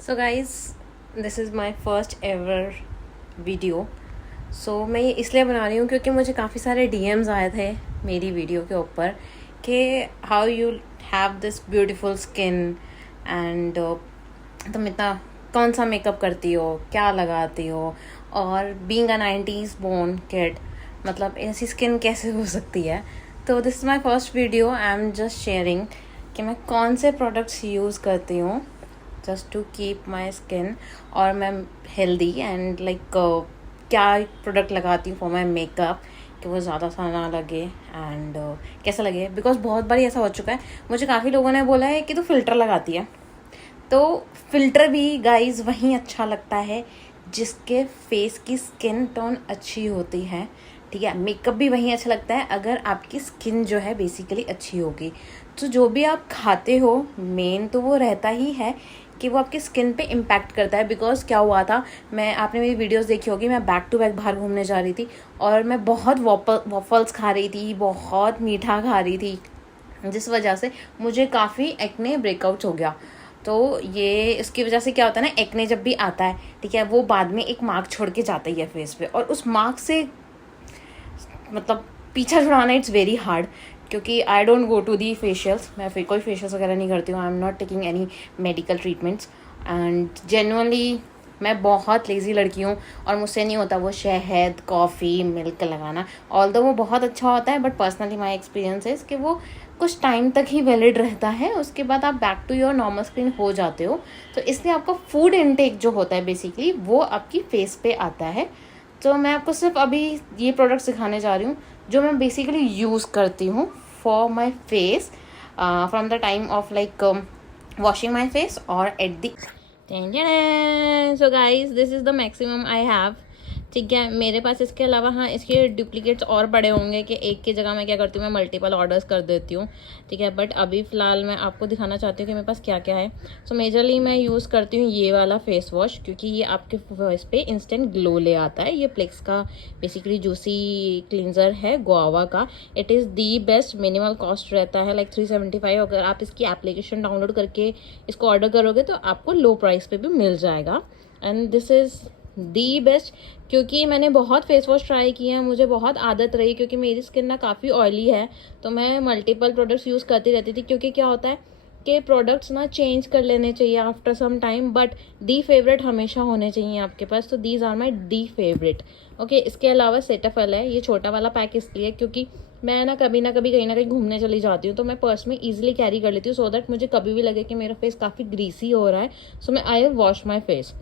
So guys, this is my first ever video. So मैं ये इसलिए बना रही हूँ क्योंकि मुझे काफ़ी सारे डीएम्स आए थे मेरी वीडियो के ऊपर कि how you have this beautiful skin and तुम इतना कौन सा मेकअप करती हो, क्या लगाती हो, और being a 90s born kid मतलब ऐसी स्किन कैसे हो सकती है। तो this is my first video. I am just sharing कि मैं कौन से प्रोडक्ट्स यूज़ करती हूँ just to keep my skin, और मैं हेल्दी एंड लाइक क्या प्रोडक्ट लगाती हूँ फॉर माई मेकअप कि वो ज़्यादा सा ना लगे एंड कैसा लगे। बिकॉज बहुत बार ऐसा हो चुका है, मुझे काफ़ी लोगों ने बोला है कि तू फिल्टर लगाती है। तो फिल्टर भी गाइज वहीं अच्छा लगता है जिसके फेस की स्किन टोन अच्छी होती है, ठीक है। मेकअप भी वहीं अच्छा लगता है अगर आपकी स्किन जो है बेसिकली अच्छी होगी। तो जो भी आप खाते हो मेन तो वो रहता ही है कि वो आपकी स्किन पे इम्पैक्ट करता है। बिकॉज क्या हुआ था, आपने मेरी वीडियोस देखी होगी, मैं बैक टू बैक बाहर घूमने जा रही थी और मैं बहुत वॉफल्स खा रही थी, बहुत मीठा खा रही थी, जिस वजह से मुझे काफ़ी एक्ने ब्रेकआउट हो गया। तो ये इसकी वजह से क्या होता है ना, एक्ने जब भी आता है, ठीक है, वो बाद में एक मार्क छोड़ के जाता ही है फेस पे, और उस मार्क से मतलब पीछा छुड़ाना इट्स वेरी हार्ड। क्योंकि I don't go to the facials, मैं फिर कोई फेशियल्स वगैरह नहीं करती हूँ। I am not taking any medical treatments and genuinely मैं बहुत लेज़ी लड़की हूँ और मुझसे नहीं होता वो शहद, कॉफ़ी, मिल्क लगाना। ऑल्दो वो बहुत अच्छा होता है बट पर्सनली माई एक्सपीरियंस है कि वो कुछ टाइम तक ही वैलिड रहता है, उसके बाद आप back to your normal skin हो जाते हो। तो इसलिए आपका फूड इनटेक जो होता है बेसिकली वो आपकी फेस पे आता है। तो मैं आपको सिर्फ अभी ये प्रोडक्ट सिखाने जा रही हूँ जो मैं बेसिकली यूज़ करती हूँ for my face from the time of like washing my face और at the. So guys, this is the maximum I have, ठीक है। मेरे पास इसके अलावा हाँ इसके डुप्लीकेट्स और बड़े होंगे कि एक की जगह मैं क्या करती हूँ, मैं मल्टीपल ऑर्डर्स कर देती हूँ, ठीक है। बट अभी फ़िलहाल मैं आपको दिखाना चाहती हूँ कि मेरे पास क्या क्या है। सो मेजरली मैं यूज़ करती हूँ ये वाला फेस वॉश, क्योंकि ये आपके फेस पे इंस्टेंट ग्लो ले आता है। ये प्लेक्स का बेसिकली जूसी क्लिनजर है गुआवा का। It is the best, minimal cost रहता है लाइक 375। अगर आप इसकी एप्लीकेशन डाउनलोड करके इसको ऑर्डर करोगे तो आपको लो प्राइस पे भी मिल जाएगा। And this is the best, क्योंकि मैंने बहुत फेस वॉश ट्राई किए हैं, मुझे बहुत आदत रही क्योंकि मेरी स्किन ना काफ़ी ऑयली है, तो मैं मल्टीपल प्रोडक्ट्स यूज़ करती रहती थी। क्योंकि क्या होता है कि प्रोडक्ट्स ना चेंज कर लेने चाहिए after some time, but the favourite हमेशा होने चाहिए आपके पास। तो these are my the favourite. Okay, इसके अलावा सेटाफिल है, ये छोटा वाला पैक इसलिए क्योंकि मैं ना कभी कहीं ना कहीं घूमने चली जाती हूँ, तो मैं पर्स में ईजिली कैरी कर लेती हूँ सो दैट मुझे कभी भी लगे कि मेरा फेस काफ़ी ग्रीसी हो रहा है, सो मैं आई वॉश माई फेस।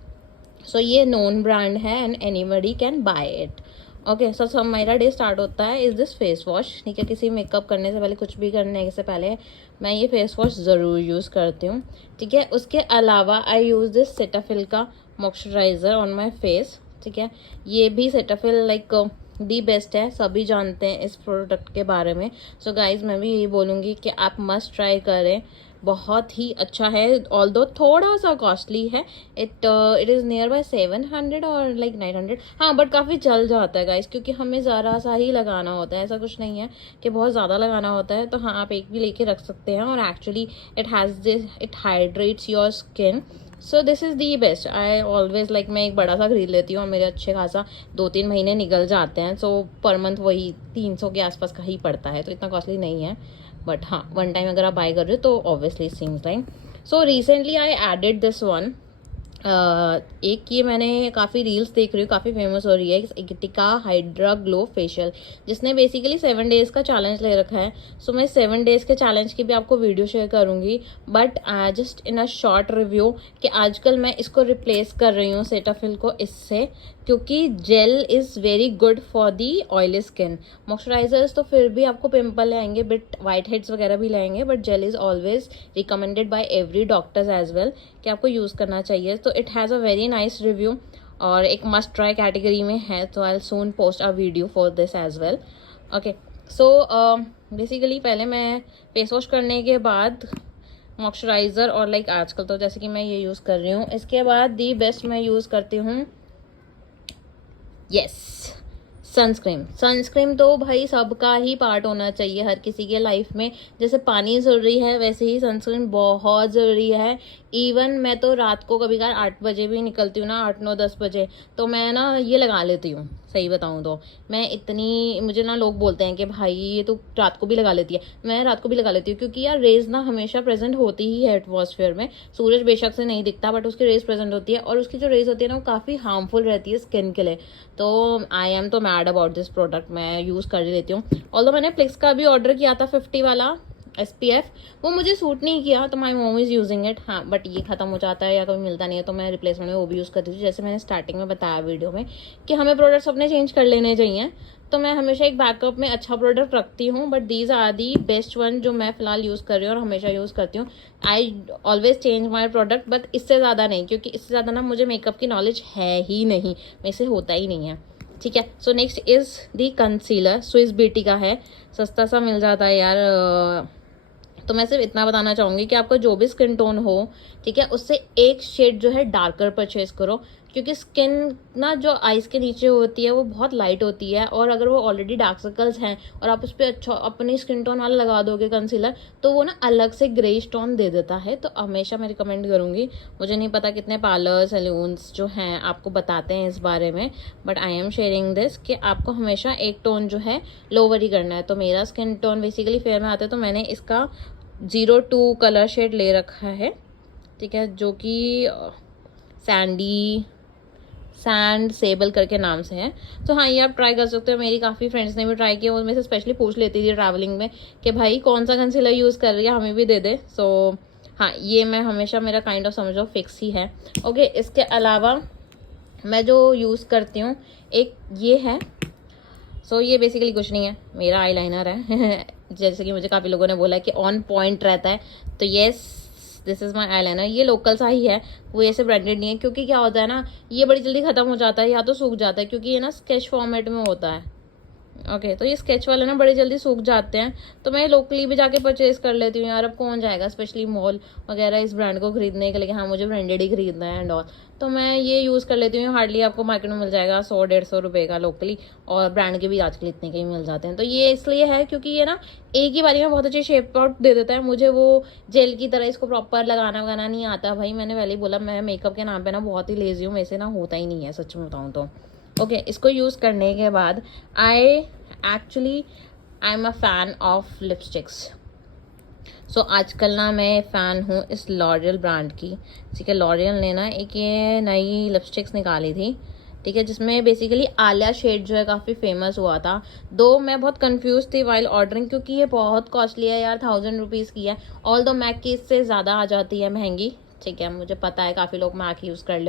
सो ये नोन ब्रांड है and anybody can buy it. Okay, so मेरा डे स्टार्ट होता है इज़ दिस फेस वॉश, ठीक है। किसी मेकअप करने से पहले, कुछ भी करने से पहले मैं ये फेस वॉश ज़रूर यूज़ करती हूँ, ठीक है। उसके अलावा आई यूज़ दिस सेटाफिल का मॉइस्चराइज़र ऑन माई फेस, ठीक है। ये भी सेटाफिल लाइक दी बेस्ट है, सभी जानते हैं इस प्रोडक्ट के बारे में। सो गाइज, मैं भी यही बोलूँगी कि आप मस्ट ट्राई करें, बहुत ही अच्छा है। ऑल्दो थोड़ा सा कॉस्टली है, इट इज़ नियर बाय 700 और लाइक 900, हाँ, बट काफ़ी चल जाता है गाइस, क्योंकि हमें ज़रा सा ही लगाना होता है, ऐसा कुछ नहीं है कि बहुत ज़्यादा लगाना होता है। तो हाँ, आप एक भी लेके रख सकते हैं और actually it has this, it hydrates your skin. So this is the best. I always like, मैं एक बड़ा सा खरीद लेती हूँ और मेरे अच्छे खासा 2-3 महीने निकल जाते हैं। सो पर मंथ वही 300 के आसपास का ही पड़ता है, तो इतना कॉस्टली नहीं है। बट हाँ, वन टाइम अगर आप बाय कर रहे हो तो obviously seems like. So recently I added this one. एक ये मैंने काफ़ी रील्स देख रही हूँ, काफ़ी फेमस हो रही है, एक्टिका हाइड्रा ग्लो फेशियल, जिसने बेसिकली 7 डेज़ का चैलेंज ले रखा है। सो मैं 7 डेज़ के चैलेंज की भी आपको वीडियो शेयर करूँगी, but just in a short review कि आजकल मैं इसको रिप्लेस कर रही हूँ सेटाफिल को इससे, क्योंकि jail is very good for the oily skin. Moisturisers तो फिर भी आपको पिंपल आएंगे, बट वाइट हेड्स वगैरह भी लाएंगे, but gel is always recommended by every doctors as well कि आपको यूज़ करना चाहिए। तो it has a very nice review और एक मस्ट ट्राई कैटेगरी में है, तो I will soon post a video for this as well. Okay, so basically पहले मैं फेस वॉश करने के बाद मॉइस्चराइज़र और लाइक आजकल तो जैसे कि मैं ये यूज़ कर रही हूँ, इसके बाद दी बेस्ट मैं यूज़ करती हूँ, यस, सनस्क्रीन तो भाई सबका ही पार्ट होना चाहिए हर किसी के लाइफ में। जैसे पानी ज़रूरी है वैसे ही सनस्क्रीन बहुत ज़रूरी है। इवन मैं तो रात को कभी कभार 8 बजे भी निकलती हूँ ना, 8 9 10 बजे, तो मैं ना ये लगा लेती हूँ। सही बताऊँ तो मैं इतनी, मुझे ना लोग बोलते हैं कि भाई ये तो रात को भी लगा लेती है। मैं रात को भी लगा लेती हूँ क्योंकि यार रेज ना हमेशा प्रेजेंट होती ही है एटमॉस्फेयर में। सूरज बेशक से नहीं दिखता बट उसकी रेज प्रेजेंट होती है, और उसकी जो रेज होती है ना वो काफ़ी हार्मफुल रहती है स्किन के लिए। तो आई एम तो मैड अबाउट दिस प्रोडक्ट, मैं यूज़ कर ही लेती हूँ। ऑल्दो मैंने प्लिक्स का भी ऑर्डर किया था 50 वाला SPF, वो मुझे सूट नहीं किया तो my mom is using it. हाँ बट ये खत्म हो जाता है या कभी मिलता नहीं है तो मैं रिप्लेसमेंट में वो भी यूज़ करती थी। जैसे मैंने स्टार्टिंग में बताया वीडियो में कि हमें प्रोडक्ट्स अपने चेंज कर लेने चाहिए, तो मैं हमेशा एक बैकअप में अच्छा प्रोडक्ट रखती हूँ। But these are the best one जो मैं फिलहाल यूज़ कर रही हूँ और हमेशा यूज़ करती हूँ। I always change my product, but इससे ज़्यादा नहीं, क्योंकि इससे ज़्यादा ना मुझे मेकअप की नॉलेज है ही नहीं, मेरे से होता ही नहीं है। ठीक है, so next is the concealer. Swiss beauty का है, सस्ता सा मिल जाता है यार। तो मैं सिर्फ इतना बताना चाहूँगी कि आपका जो भी स्किन टोन हो, ठीक है, उससे एक शेड जो है डार्कर परचेज करो, क्योंकि स्किन ना जो आइज़ के नीचे होती है वो बहुत लाइट होती है, और अगर वो ऑलरेडी डार्क सर्कल्स हैं और आप उस पर अच्छा अपनी स्किन टोन वाला लगा दोगे कंसीलर, तो वो ना अलग से ग्रेइश टोन दे देता है। तो हमेशा मैं रिकमेंड करूँगी, मुझे नहीं पता कितने पार्लर सैलून्स जो हैं आपको बताते हैं इस बारे में, but I am sharing this कि आपको हमेशा एक टोन जो है लोअर ही करना है। तो मेरा स्किन टोन बेसिकली फेयर में आता है, तो मैंने इसका 02 कलर शेड ले रखा है, ठीक है, जो कि सैंड सेबल करके नाम से है। तो हाँ, ये आप ट्राई कर सकते हो। मेरी काफ़ी फ्रेंड्स ने भी ट्राई किया, उनमें से स्पेशली पूछ लेती थी ट्रैवलिंग में कि भाई कौन सा कंसीलर यूज़ कर रही है, हमें भी दे दे। सो हाँ, ये मैं हमेशा मेरा काइंड ऑफ समझो फिक्स ही है। ओके, इसके अलावा मैं जो यूज़ करती हूँ एक ये है। सो ये बेसिकली कुछ नहीं है, मेरा आईलाइनर है जैसे कि मुझे काफ़ी लोगों ने बोला है कि ऑन पॉइंट रहता है, तो yes this is my eyeliner. ये लोकल सा ही है, वो ऐसे ब्रांडेड नहीं है, क्योंकि क्या होता है ना, ये बड़ी जल्दी ख़त्म हो जाता है या तो सूख जाता है, क्योंकि ये ना स्केच फॉर्मेट में होता है। ओके, तो ये स्केच वाले ना बड़े जल्दी सूख जाते हैं, तो मैं लोकली भी जाके परचेज कर लेती हूँ यार। अब कौन जाएगा स्पेशली मॉल वगैरह इस ब्रांड को खरीदने के लिए, हाँ मुझे ब्रांडेड ही खरीदना है एंड ऑल, तो मैं ये यूज़ कर लेती हूँ। हार्डली आपको मार्केट में मिल जाएगा 100-150 रुपये का लोकली, और ब्रांड के भी आजकल इतने के ही मिल जाते हैं। तो ये इसलिए है क्योंकि ये ना एक ही बारी में बहुत अच्छी शेप आउट दे देता है। मुझे वो जेल की तरह इसको प्रॉपर लगाना वगाना नहीं आता भाई। मैंने पहले ही बोला, मैं मेकअप के नाम पे ना बहुत ही लेजी हूँ, मेरे से ना होता ही नहीं है सच में बताऊँ तो। ओके, इसको यूज़ करने के बाद I am a fan of lipsticks. So आजकल ना मैं फ़ैन हूँ इस लॉरियल ब्रांड की। ठीक है, लॉरियल ने ना एक ये नई लिपस्टिक्स निकाली थी, ठीक है, जिसमें बेसिकली आलिया शेड जो है काफ़ी फेमस हुआ था। दो मैं बहुत कंफ्यूज थी वाइल ऑर्डरिंग, क्योंकि ये बहुत कॉस्टली है यार, 1000 रुपीज़ की है। ऑल दो मैक की इससे ज़्यादा आ जाती है महंगी, ठीक है, मुझे पता है काफ़ी लोग मैक यूज़ कर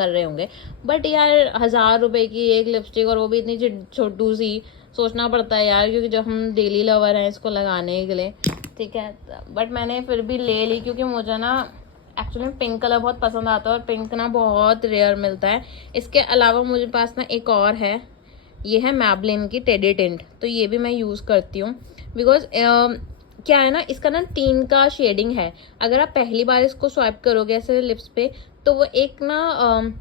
रहे होंगे, बट यार 1000 रुपये की एक लिपस्टिक, और वो भी इतनी छोटू सी, सोचना पड़ता है यार, क्योंकि जब हम डेली लवर हैं इसको लगाने के लिए, ठीक है। बट मैंने फिर भी ले ली, क्योंकि मुझे ना एक्चुअली पिंक कलर बहुत पसंद आता है, और पिंक ना बहुत रेयर मिलता है। इसके अलावा मुझे पास ना एक और है, ये है मैबलिन की टेडी टिंट, तो ये भी मैं यूज़ करती हूँ। बिकॉज क्या है ना, इसका ना 3 का शेडिंग है। अगर आप पहली बार इसको स्वाइप करोगे ऐसे लिप्स पे, तो वो एक ना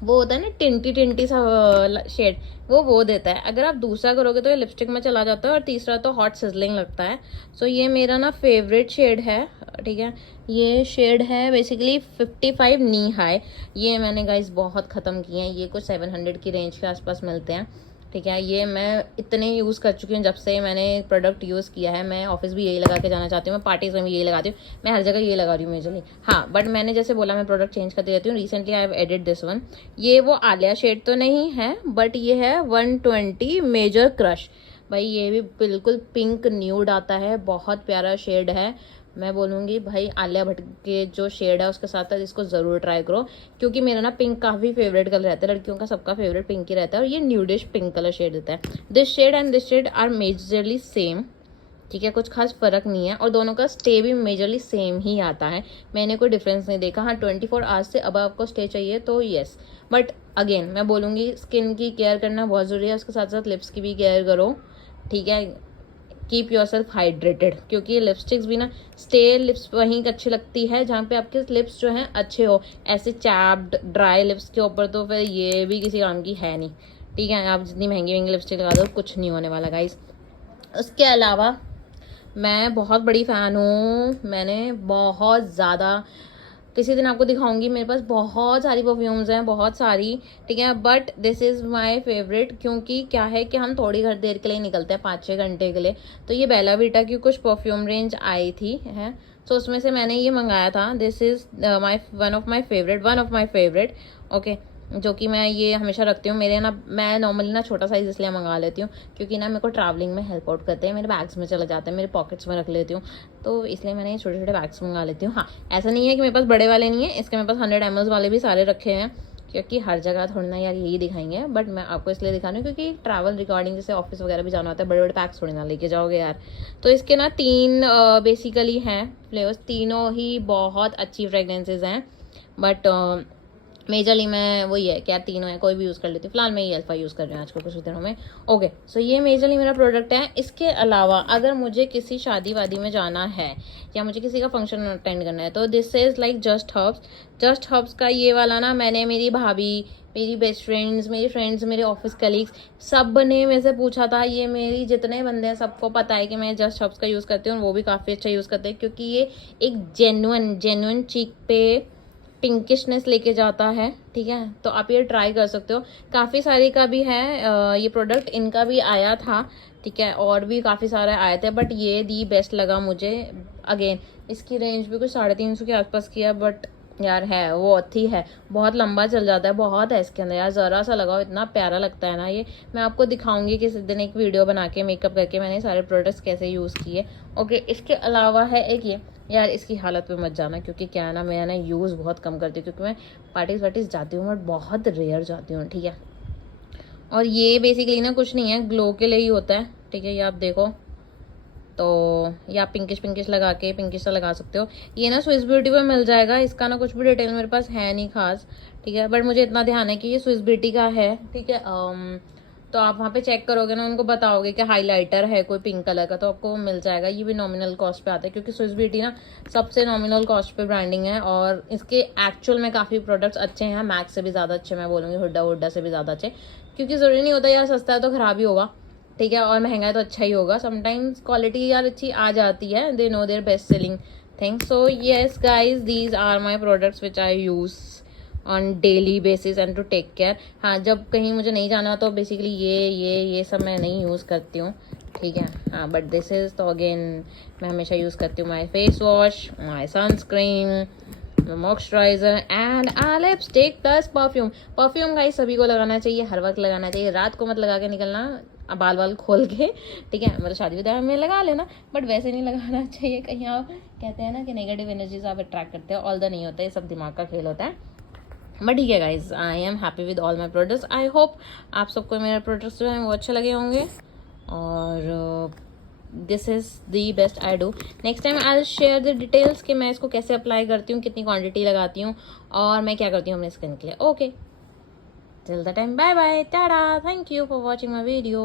वो होता है ना टिंटी सा शेड, वो देता है। अगर आप दूसरा करोगे तो ये लिपस्टिक में चला जाता है, और तीसरा तो हॉट सिजलिंग लगता है। सो ये मेरा ना फेवरेट शेड है, ठीक है। ये शेड है बेसिकली 55 नी हाई। ये मैंने गाइस बहुत ख़त्म किए हैं, ये कुछ 700 की रेंज के आसपास मिलते हैं, ठीक है। ये मैं इतने यूज़ कर चुकी हूँ जब से मैंने प्रोडक्ट यूज़ किया है। मैं ऑफिस भी यही लगा के जाना चाहती हूँ, मैं पार्टीज में भी यही लगाती हूँ, मैं हर जगह ये लगा रही हूँ मेजरली। हाँ, बट मैंने जैसे बोला मैं प्रोडक्ट चेंज करती रहती हूँ। Recently I have added this one. ये वो आलिया शेड तो नहीं है, बट ये है 120 मेजर क्रश। भाई ये भी बिल्कुल पिंक न्यूड आता है, बहुत प्यारा शेड है। मैं बोलूँगी भाई आलिया भट्ट के जो शेड है उसके साथ साथ इसको ज़रूर ट्राई करो, क्योंकि मेरा ना पिंक काफ़ी फेवरेट कलर रहता है, लड़कियों का सबका फेवरेट पिंक ही रहता है, और ये न्यूडिश पिंक कलर शेड देता है। This shade and this shade are majorly same, ठीक है, कुछ खास फ़र्क नहीं है, और दोनों का स्टे भी मेजरली सेम ही आता है। मैंने कोई डिफरेंस नहीं देखा। हाँ, 24 आवर्स से अब आपको स्टे चाहिए तो येस, बट अगेन मैं बोलूँगी स्किन की केयर करना बहुत ज़रूरी है, उसके साथ साथ लिप्स की भी केयर करो, ठीक है। कीप योर सेल्फ हाइड्रेटेड, क्योंकि लिपस्टिक्स भी ना स्टे लिप्स वहीं अच्छी लगती है जहाँ पे आपके लिप्स जो हैं अच्छे हो। ऐसे चैप्ड ड्राई लिप्स के ऊपर तो फिर ये भी किसी काम की है नहीं, ठीक है, आप जितनी महंगी महंगी लिपस्टिक लगा दो कुछ नहीं होने वाला गाइस। उसके अलावा मैं बहुत बड़ी फ़ैन हूँ, मैंने बहुत ज़्यादा, किसी दिन आपको दिखाऊंगी, मेरे पास बहुत सारी परफ्यूम्स हैं, बहुत सारी, ठीक है, but this is my favourite. क्योंकि क्या है कि हम थोड़ी देर के लिए निकलते हैं, 5-6 घंटे के लिए, तो ये बेला वीटा की कुछ परफ्यूम रेंज आई थी है, तो उसमें से मैंने ये मंगाया था। This is one of my favourite, okay, जो कि मैं ये हमेशा रखती हूँ मेरे ना। मैं नॉर्मली ना छोटा साइज़ इसलिए मंगा लेती हूँ क्योंकि ना मेरे को ट्रैवलिंग में हेल्प आउट करते हैं, मेरे बैग्स में चले जाते हैं, मेरे पॉकेट्स में रख लेती हूँ, तो इसलिए मैंने ये छोटे छोटे बैग्स मंगा लेती हूँ। हाँ, ऐसा नहीं है कि मेरे पास बड़े वाले नहीं है, इसके मेरे पास 100 ml वाले भी सारे रखे हैं, क्योंकि हर जगह थोड़ी ना यार यही दिखाएंगे, बट मैं आपको इसलिए दिखा रही हूँ क्योंकि ट्रैवल रिकॉर्डिंग जैसे ऑफिस वगैरह भी जाना होता है, बड़े बड़े पैक्स थोड़ी ना लेके जाओगे यार। तो इसके ना 3 बेसिकली हैं फ्लेवर्स, तीनों ही बहुत अच्छी फ्रेगनेंसेज हैं, बट मेजरली मैं वही है कि यार तीनों है, कोई भी यूज़ कर लेती हूँ। फिलहाल मैं ये अल्फा यूज़ कर रही हूँ आजकल कुछ दिनों में। ओके, सो ये मेजरली मेरा प्रोडक्ट है। इसके अलावा अगर मुझे किसी शादी वादी में जाना है या मुझे किसी का फंक्शन अटेंड करना है, तो this is like just herbs का ये वाला ना, मैंने मेरी भाभी, मेरी बेस्ट फ्रेंड्स, मेरी फ्रेंड्स, मेरे ऑफिस कलीग्स, सब ने मेरे से पूछा था। ये मेरी जितने बंदे हैं सबको पता है कि मैं जस्ट हर्ब्स का यूज़ करती हूँ, वो भी काफ़ी अच्छा यूज़ करते हैं, क्योंकि ये एक जेन्युइन चीक पे पिंकिशनेस लेके जाता है, ठीक है। तो आप ये ट्राई कर सकते हो, काफ़ी सारी का भी है ये प्रोडक्ट, इनका भी आया था, ठीक है, और भी काफ़ी सारे आए थे, बट ये दी बेस्ट लगा मुझे। अगेन इसकी रेंज भी कुछ 350 के आसपास की है, बट यार है वो अच्छी है, बहुत लंबा चल जाता है, बहुत है इसके अंदर यार, ज़रा सा लगाओ इतना प्यारा लगता है ना ये। मैं आपको दिखाऊंगी किसी दिन एक वीडियो बना के मेकअप करके मैंने सारे प्रोडक्ट्स कैसे यूज़ किए। ओके, इसके अलावा है एक ये, यार इसकी हालत पे मत जाना, क्योंकि क्या है ना, मैं ना यूज़ बहुत कम करती हूँ, क्योंकि मैं पार्टीज जाती हूँ बट बहुत रेयर जाती हूँ, ठीक है। और ये बेसिकली ना कुछ नहीं है, ग्लो के लिए ही होता है, ठीक है। ये आप देखो, तो ये आप पिंकिश लगा के पिंकिश सा लगा सकते हो। ये ना स्विस ब्यूटी पे मिल जाएगा, इसका ना कुछ भी डिटेल मेरे पास है नहीं खास, ठीक है, बट मुझे इतना ध्यान है कि ये स्विस ब्यूटी का है, ठीक है। तो आप वहाँ पे चेक करोगे ना, उनको बताओगे कि हाइलाइटर है कोई पिंक कलर का, तो आपको मिल जाएगा। ये भी नॉमिनल कॉस्ट पे आता है, क्योंकि स्विस ब्यूटी ना सबसे नॉमिनल कॉस्ट पे ब्रांडिंग है, और इसके एक्चुअल में काफ़ी प्रोडक्ट्स अच्छे हैं, मैक्स से भी ज़्यादा अच्छे, मैं बोलूँगी हुड्डा से भी ज़्यादा अच्छे, क्योंकि ज़रूरी नहीं होता यार सस्ता है तो ख़राब ही होगा, ठीक है, और महंगा है तो अच्छा ही होगा। समटाइम्स क्वालिटी यार अच्छी आ जाती है, they know their best selling things. So yes guys, these are my products which I use on daily basis and to take care. हाँ, जब कहीं मुझे नहीं जाना तो बेसिकली ये सब मैं नहीं यूज़ करती हूँ, ठीक है। हाँ, बट दिस इज़ तो अगेन मैं हमेशा यूज़ करती हूँ my face wash, my sunscreen, moisturiser and lipstick plus perfume guys सभी को लगाना चाहिए, हर वक्त लगाना चाहिए, रात को मत लगा के निकलना बाल खोल के, ठीक है, मतलब शादी विदाई में लगा लेना, बट वैसे नहीं लगाना चाहिए। कहीं आप कहते हैं ना कि नेगेटिव एनर्जीज आप अट्रैक्ट करते हो, ऑल द नहीं होता है, ये सब दिमाग का खेल होता है। बट ठीक है guys, I am happy with all my products. I hope आप सबको मेरे प्रोडक्ट्स जो हैं वो अच्छे लगे होंगे, और this is the best I do. Next time I share the details कि मैं इसको कैसे अप्लाई करती हूँ, कितनी क्वांटिटी लगाती हूँ, और मैं क्या करती हूँ अपने स्किन के लिए। Okay, till the time, bye bye, tata, thank you for watching my video.